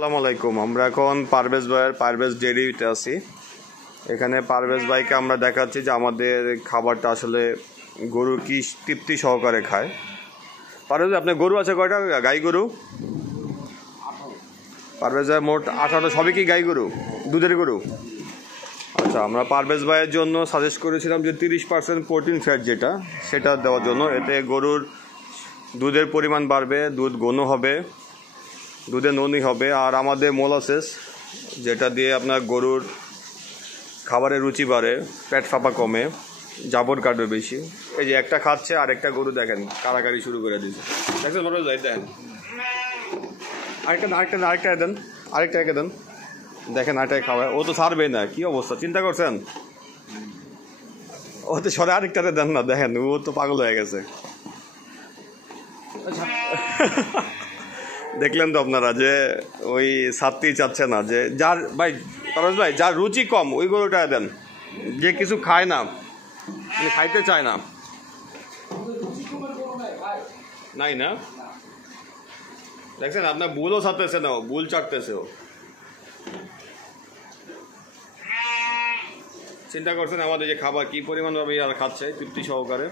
আসসালামু আলাইকুম। আমরা এখন পারভেজ ডেইরিতে আছি। এখানে পারভেজ ভাইকে আমরা দেখাচ্ছি যে আমাদের খাবারটা আসলে গরু কি তৃপ্তি সহকারে খায়। পারভেজ ভাই, আপনার গরু আছে কয়টা? গাই গরু? পারভেজ ভাই মোট 18, সবই কি গাই গরু, দুধের গরু? আচ্ছা, আমরা পারভেজ ভাইয়ের জন্য সাজেস্ট করেছিলাম যে 30% প্রোটিন ফ্যাট যেটা, সেটা দেওয়ার জন্য। এতে গরুর দুধের পরিমাণ বাড়বে, দুধ ঘন হবে, দুধে ননি হবে। আর আমাদের মোলাসেস, যেটা দিয়ে আপনার গরুর খাবারের রুচি বাড়ে, পেট ফাঁপা কমে, জাবর কাটবে বেশি। এই যে একটা খাচ্ছে, আরেকটা গরু দেখেন কারাকারি শুরু করে দিয়েছে, দেখছেন? বড় যাই দেন, আরেকটা দেন, আরেকটা একে দেন, দেখেন আরেকটাই খাওয়ায়। ও তো ছাড়বেই না, কি অবস্থা চিন্তা করছেন? ও তো সরে আরেকটাতে দেন না, দেখেন ও তো পাগল হয়ে গেছে। দেখলেন তো আপনারা যে ওই ছাড়তেই চাচ্ছে না। যে যার ভাই পারভেজ ভাই যার রুচি কম ওই গরুটা দেন, যে কিছু খায় না, মানে খাইতে চায় না। নাই না, দেখছেন আপনার বুলও ছাড়তেছে না, বুল চাটতেছে ও। চিন্তা করছেন আমাদের যে খাবার কি পরিমাণ ভাবে আর খাচ্ছে তৃপ্তি সহকারে।